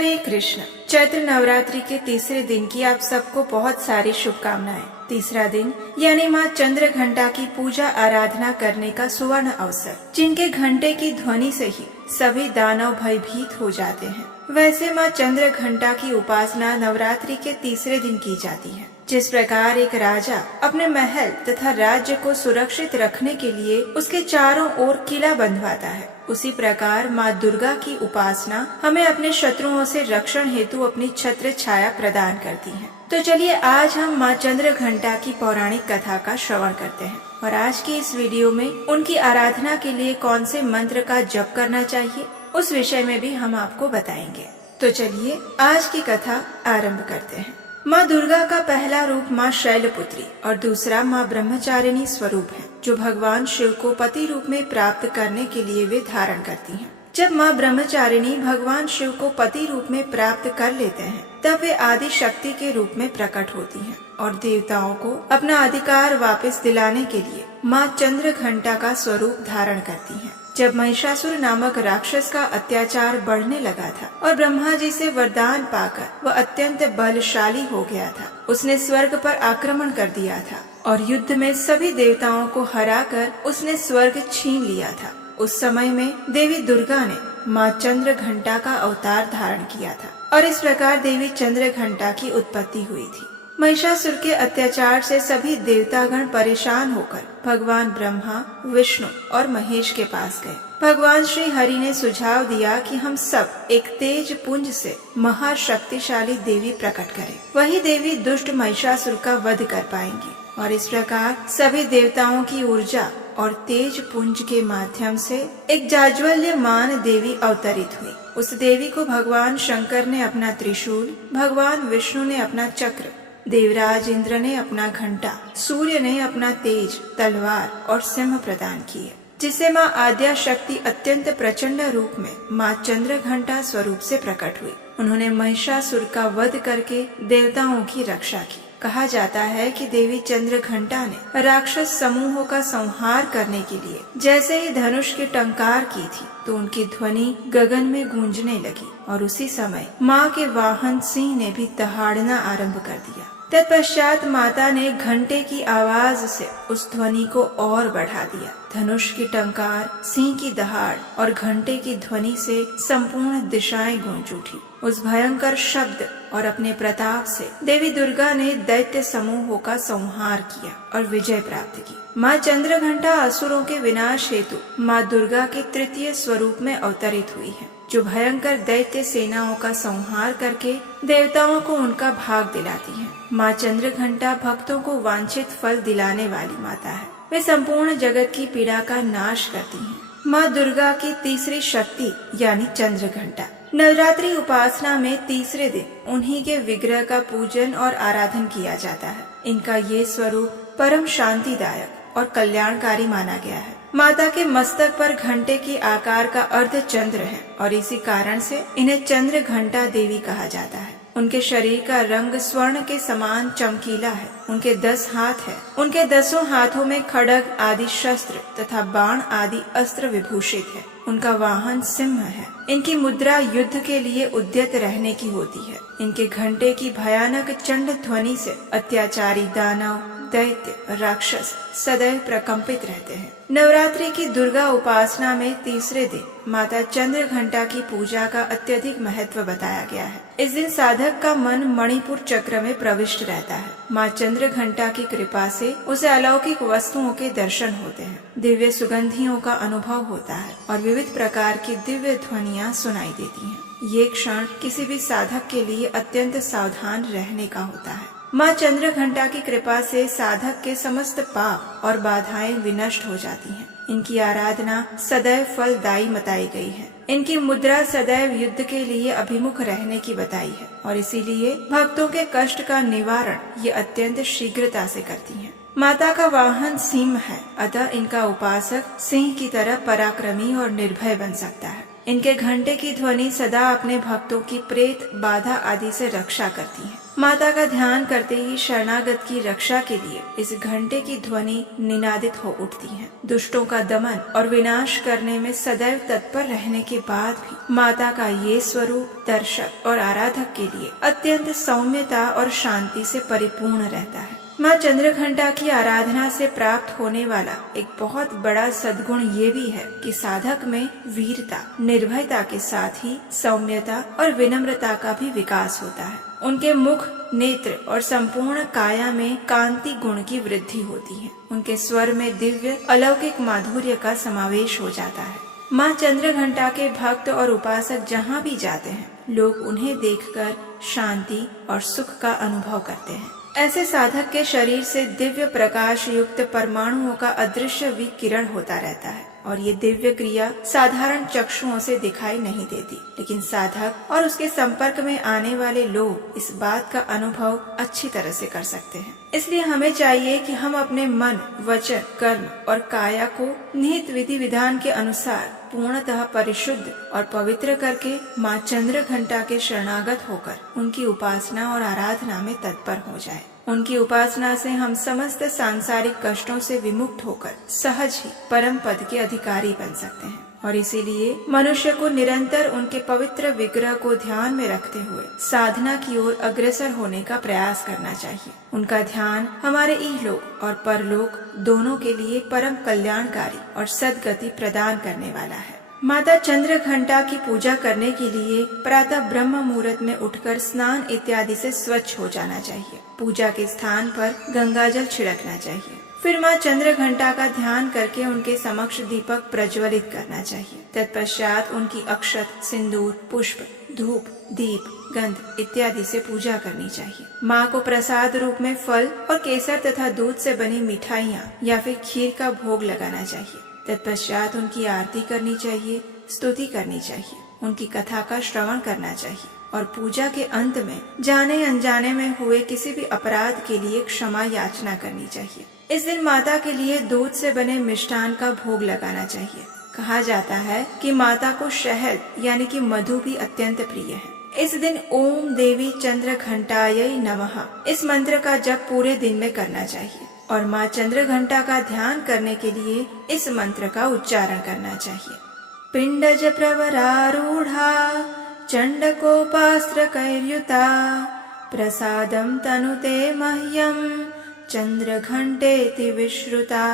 हरे कृष्ण। चैत्र नवरात्रि के तीसरे दिन की आप सबको बहुत सारी शुभकामनाएं। तीसरा दिन यानी माँ चंद्र घंटा की पूजा आराधना करने का सुवर्ण अवसर, जिनके घंटे की ध्वनि से ही सभी दानव भयभीत हो जाते हैं। वैसे माँ चंद्र घंटा की उपासना नवरात्रि के तीसरे दिन की जाती है। जिस प्रकार एक राजा अपने महल तथा राज्य को सुरक्षित रखने के लिए उसके चारों ओर किला बंधवाता है, उसी प्रकार माँ दुर्गा की उपासना हमें अपने शत्रुओं से रक्षण हेतु अपनी छत्र छाया प्रदान करती है। तो चलिए आज हम माँ चंद्र घंटा की पौराणिक कथा का श्रवण करते हैं और आज की इस वीडियो में उनकी आराधना के लिए कौन से मंत्र का जप करना चाहिए उस विषय में भी हम आपको बताएंगे। तो चलिए आज की कथा आरंभ करते हैं। माँ दुर्गा का पहला रूप माँ शैलपुत्री और दूसरा माँ ब्रह्मचारिणी स्वरूप है, जो भगवान शिव को पति रूप में प्राप्त करने के लिए वे धारण करती हैं। जब माँ ब्रह्मचारिणी भगवान शिव को पति रूप में प्राप्त कर लेते हैं, तब वे आदि शक्ति के रूप में प्रकट होती हैं और देवताओं को अपना अधिकार वापस दिलाने के लिए माँ चंद्र घंटा का स्वरूप धारण करती हैं। जब महिषासुर नामक राक्षस का अत्याचार बढ़ने लगा था और ब्रह्मा जी से वरदान पाकर वह अत्यंत बलशाली हो गया था, उसने स्वर्ग पर आक्रमण कर दिया था और युद्ध में सभी देवताओं को हराकर उसने स्वर्ग छीन लिया था। उस समय में देवी दुर्गा ने माँ चंद्र घंटा का अवतार धारण किया था और इस प्रकार देवी चंद्र घंटा की उत्पत्ति हुई थी। महिषासुर के अत्याचार से सभी देवतागण परेशान होकर भगवान ब्रह्मा, विष्णु और महेश के पास गए। भगवान श्री हरि ने सुझाव दिया कि हम सब एक तेज पुंज से महाशक्तिशाली देवी प्रकट करें, वही देवी दुष्ट महिषासुर का वध कर पाएंगी। और इस प्रकार सभी देवताओं की ऊर्जा और तेज पुंज के माध्यम से एक जाज्वल्यमान देवी अवतरित हुई। उस देवी को भगवान शंकर ने अपना त्रिशूल, भगवान विष्णु ने अपना चक्र, देवराज इंद्र ने अपना घंटा, सूर्य ने अपना तेज, तलवार और सिंह प्रदान किए, जिससे माँ आद्या शक्ति अत्यंत प्रचंड रूप में माँ चंद्र घंटा स्वरूप से प्रकट हुई। उन्होंने महिषासुर का वध करके देवताओं की रक्षा की। कहा जाता है कि देवी चंद्र घंटा ने राक्षस समूहों का संहार करने के लिए जैसे ही धनुष की टंकार की थी, तो उनकी ध्वनि गगन में गूंजने लगी और उसी समय माँ के वाहन सिंह ने भी दहाड़ना आरंभ कर दिया। तत्पश्चात माता ने घंटे की आवाज से उस ध्वनि को और बढ़ा दिया। धनुष की टंकार, सिंह की दहाड़ और घंटे की ध्वनि से संपूर्ण दिशाएं गूंज उठी। उस भयंकर शब्द और अपने प्रताप से देवी दुर्गा ने दैत्य समूहों का संहार किया और विजय प्राप्त की। माँ चंद्र घंटा असुरों के विनाश हेतु माँ दुर्गा के तृतीय स्वरूप में अवतरित हुई है, जो भयंकर दैत्य सेनाओं का संहार करके देवताओं को उनका भाग दिलाती है। माँ चंद्र घंटा भक्तों को वांछित फल दिलाने वाली माता है। वे संपूर्ण जगत की पीड़ा का नाश करती हैं। माँ दुर्गा की तीसरी शक्ति यानी चंद्र घंटा। नवरात्रि उपासना में तीसरे दिन उन्हीं के विग्रह का पूजन और आराधन किया जाता है। इनका ये स्वरूप परम शांतिदायक और कल्याणकारी माना गया है। माता के मस्तक पर घंटे के आकार का अर्ध चंद्र है और इसी कारण से इन्हें चंद्र घंटा देवी कहा जाता है। उनके शरीर का रंग स्वर्ण के समान चमकीला है। उनके 10 हाथ है। उनके 10 हाथों में खड्ग आदि शस्त्र तथा बाण आदि अस्त्र विभूषित है। उनका वाहन सिंह है। इनकी मुद्रा युद्ध के लिए उद्यत रहने की होती है। इनके घंटे की भयानक चंड ध्वनि से अत्याचारी दानव, दैत्य, राक्षस सदैव प्रकंपित रहते हैं। नवरात्रि की दुर्गा उपासना में तीसरे दिन माता चंद्र घंटा की पूजा का अत्यधिक महत्व बताया गया है। इस दिन साधक का मन मणिपुर चक्र में प्रविष्ट रहता है। माँ चंद्र घंटा की कृपा से उसे अलौकिक वस्तुओं के दर्शन होते हैं, दिव्य सुगंधियों का अनुभव होता है और विविध प्रकार की दिव्य ध्वनियाँ सुनाई देती हैं। ये क्षण किसी भी साधक के लिए अत्यंत सावधान रहने का होता है। माँ चंद्र घंटा की कृपा से साधक के समस्त पाप और बाधाएं विनष्ट हो जाती हैं। इनकी आराधना सदैव फलदायी बताई गई है। इनकी मुद्रा सदैव युद्ध के लिए अभिमुख रहने की बताई है और इसीलिए भक्तों के कष्ट का निवारण ये अत्यंत शीघ्रता से करती हैं। माता का वाहन सिंह है, अतः इनका उपासक सिंह की तरह पराक्रमी और निर्भय बन सकता है। इनके घंटे की ध्वनि सदा अपने भक्तों की प्रेत, बाधा आदि से रक्षा करती है। माता का ध्यान करते ही शरणागत की रक्षा के लिए इस घंटे की ध्वनि निनादित हो उठती है। दुष्टों का दमन और विनाश करने में सदैव तत्पर रहने के बाद भी माता का ये स्वरूप दर्शक और आराधक के लिए अत्यंत सौम्यता और शांति से परिपूर्ण रहता है। माँ चंद्रघंटा की आराधना से प्राप्त होने वाला एक बहुत बड़ा सद्गुण ये भी है कि साधक में वीरता, निर्भयता के साथ ही सौम्यता और विनम्रता का भी विकास होता है। उनके मुख, नेत्र और संपूर्ण काया में कांति गुण की वृद्धि होती है। उनके स्वर में दिव्य अलौकिक माधुर्य का समावेश हो जाता है। माँ चंद्रघंटा के भक्त और उपासक जहाँ भी जाते हैं, लोग उन्हें देखकर शांति और सुख का अनुभव करते हैं। ऐसे साधक के शरीर से दिव्य प्रकाश युक्त परमाणुओं का अदृश्य विकिरण होता रहता है और ये दिव्य क्रिया साधारण चक्षुओं से दिखाई नहीं देती, लेकिन साधक और उसके संपर्क में आने वाले लोग इस बात का अनुभव अच्छी तरह से कर सकते हैं। इसलिए हमें चाहिए कि हम अपने मन, वचन, कर्म और काया को निहित विधि विधान के अनुसार पूर्णतः परिशुद्ध और पवित्र करके माँ चंद्रघंटा के शरणागत होकर उनकी उपासना और आराधना में तत्पर हो जाए। उनकी उपासना से हम समस्त सांसारिक कष्टों से विमुक्त होकर सहज ही परम पद के अधिकारी बन सकते हैं। और इसीलिए मनुष्य को निरंतर उनके पवित्र विग्रह को ध्यान में रखते हुए साधना की ओर अग्रसर होने का प्रयास करना चाहिए। उनका ध्यान हमारे इहलोक और परलोक दोनों के लिए परम कल्याणकारी और सद्गति प्रदान करने वाला है। माता चंद्रघंटा की पूजा करने के लिए प्रातः ब्रह्म मुहूर्त में उठकर स्नान इत्यादि से स्वच्छ हो जाना चाहिए। पूजा के स्थान पर गंगाजल छिड़कना चाहिए। फिर माँ चंद्रघंटा का ध्यान करके उनके समक्ष दीपक प्रज्वलित करना चाहिए। तत्पश्चात उनकी अक्षत, सिंदूर, पुष्प, धूप, दीप, गंध इत्यादि से पूजा करनी चाहिए। माँ को प्रसाद रूप में फल और केसर तथा दूध से बनी मिठाइयाँ या फिर खीर का भोग लगाना चाहिए। तत्पश्चात उनकी आरती करनी चाहिए, स्तुति करनी चाहिए, उनकी कथा का श्रवण करना चाहिए और पूजा के अंत में जाने अनजाने में हुए किसी भी अपराध के लिए क्षमा याचना करनी चाहिए। इस दिन माता के लिए दूध से बने मिष्ठान का भोग लगाना चाहिए। कहा जाता है कि माता को शहद यानी कि मधु भी अत्यंत प्रिय है। इस दिन ओम देवी चंद्रघंटायै नमः इस मंत्र का जप पूरे दिन में करना चाहिए और माँ चंद्रघंटा का ध्यान करने के लिए इस मंत्र का उच्चारण करना चाहिए। पिंडज प्रवरारूढ़ा चंडकोपास्त्र कैर्युता प्रसादम तनुते मह्यम चंद्रघंटेति विश्रुता।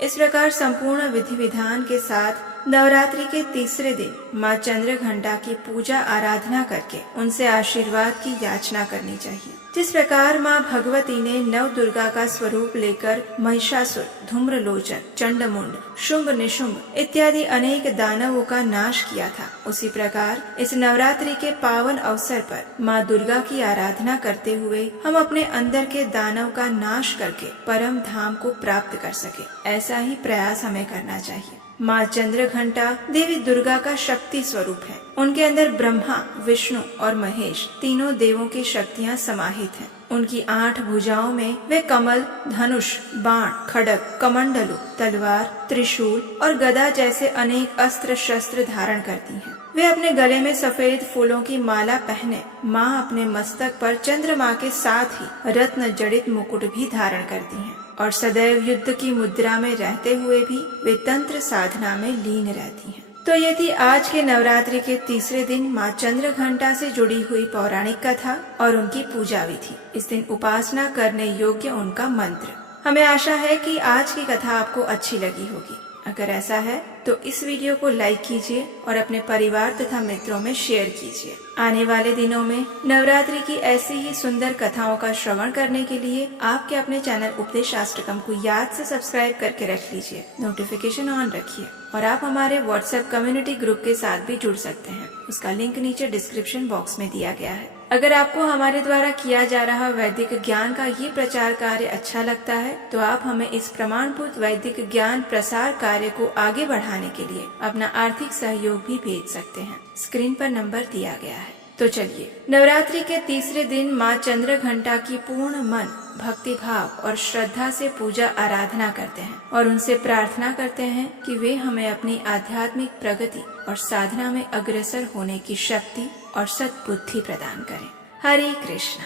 इस प्रकार संपूर्ण विधि विधान के साथ नवरात्रि के तीसरे दिन माँ चंद्रघंटा की पूजा आराधना करके उनसे आशीर्वाद की याचना करनी चाहिए। जिस प्रकार माँ भगवती ने नव दुर्गा का स्वरूप लेकर महिषासुर, धूम्रलोचन, चंडमुंड, शुंभ निशुंभ इत्यादि अनेक दानवों का नाश किया था, उसी प्रकार इस नवरात्रि के पावन अवसर पर माँ दुर्गा की आराधना करते हुए हम अपने अंदर के दानव का नाश करके परम धाम को प्राप्त कर सके, ऐसा ही प्रयास हमें करना चाहिए। माँ चंद्रघंटा देवी दुर्गा का शक्ति स्वरूप है। उनके अंदर ब्रह्मा, विष्णु और महेश तीनों देवों की शक्तियाँ समाहित हैं। उनकी 8 भुजाओं में वे कमल, धनुष, बाण, खड्ग, कमंडलू, तलवार, त्रिशूल और गदा जैसे अनेक अस्त्र शस्त्र धारण करती हैं। वे अपने गले में सफेद फूलों की माला पहने माँ अपने मस्तक पर चंद्रमा के साथ ही रत्न जड़ित मुकुट भी धारण करती हैं और सदैव युद्ध की मुद्रा में रहते हुए भी वे तंत्र साधना में लीन रहती हैं। तो ये थी आज के नवरात्रि के तीसरे दिन माँ चंद्रघंटा से जुड़ी हुई पौराणिक कथा और उनकी पूजा विधि। इस दिन उपासना करने योग्य उनका मंत्र। हमें आशा है कि आज की कथा आपको अच्छी लगी होगी। अगर ऐसा है तो इस वीडियो को लाइक कीजिए और अपने परिवार तथा मित्रों में शेयर कीजिए। आने वाले दिनों में नवरात्रि की ऐसी ही सुंदर कथाओं का श्रवण करने के लिए आपके अपने चैनल उपदेशाष्टकम को याद से सब्सक्राइब करके रख लीजिए, नोटिफिकेशन ऑन रखिए और आप हमारे व्हाट्सएप कम्युनिटी ग्रुप के साथ भी जुड़ सकते हैं। उसका लिंक नीचे डिस्क्रिप्शन बॉक्स में दिया गया है। अगर आपको हमारे द्वारा किया जा रहा वैदिक ज्ञान का ये प्रचार कार्य अच्छा लगता है तो आप हमें इस प्रमाणभूत वैदिक ज्ञान प्रसार कार्य को आगे बढ़ाने के लिए अपना आर्थिक सहयोग भी भेज सकते हैं। स्क्रीन पर नंबर दिया गया है। तो चलिए नवरात्रि के तीसरे दिन माँ चंद्रघंटा की पूर्ण मन, भक्ति भाव और श्रद्धा से पूजा आराधना करते हैं और उनसे प्रार्थना करते हैं कि वे हमें अपनी आध्यात्मिक प्रगति और साधना में अग्रसर होने की शक्ति और सद्बुद्धि प्रदान करें। हरे कृष्णा।